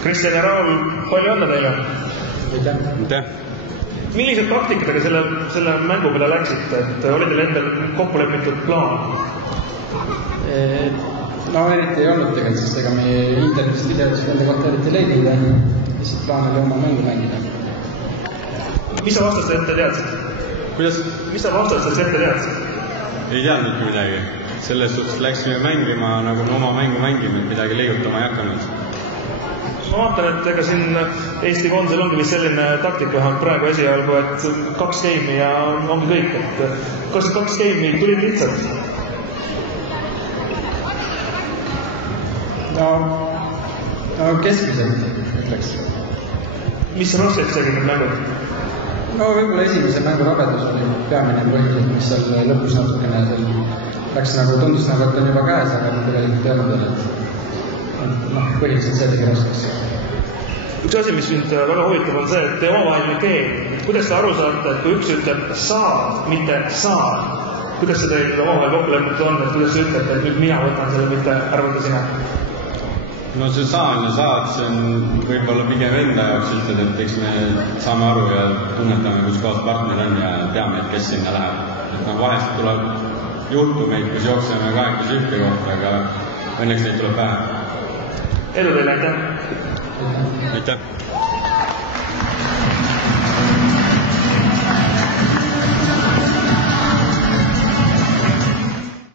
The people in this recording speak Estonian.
Kristjan ja Raul, palju õnne teile! Aitäh! Millised praktikatega selle mängu peale läksite? Oli teil endal kokku lepitud plaan? No eriti ei olnud tegelikult, sest ega meie internetist videost nende kohta eriti leidnud. Lihtsalt plaan oli oma mängu mängida. Mis sa vastast ette teadsid? Kuidas? Mis sa vastast ette teadsid? Ei teadnudki midagi. Selles suhtes läksime mängima, nagu me oma mängu mängime, midagi liigutama ei hakanud. Ma vaatan, et ega siin Eesti Kondsil ongi vist selline taktika vähemalt praegu esialgu, et 2 geimi ja ongi kõik. Kas 2 geimi tulid lihtsalt? No keskmiselt, ütleks. Mis raskeks tegi need mängud? No võib-olla esimese mängu rabedus oli peamine põhjus, mis seal lõpus natukene läks nagu, tundus nagu, et on juba käes, aga tegelikult ei olnud veel. Põhiliselt see tegi raskeks. Üks asi, mis mind väga huvitab, on see, et te omavaheline keel. Kuidas te aru saate, et kui üks ütleb saad, mitte saad? Kuidas see teil omavahel kokku lepitud on, et kuidas te ütlete, et nüüd mina võtan selle, mitte arvata sina? No see saan ja saad, see on võib-olla pigem enda jaoks ütled, et eks me saame aru ja tunnetame, kus kohas partner on ja teame, et kes sinna läheb. Vahest tuleb juhtumeid, kus jookseme kahekes ühte kohta, aga õnneks neid tuleb vähe. Edu teile, aitäh! Aitäh!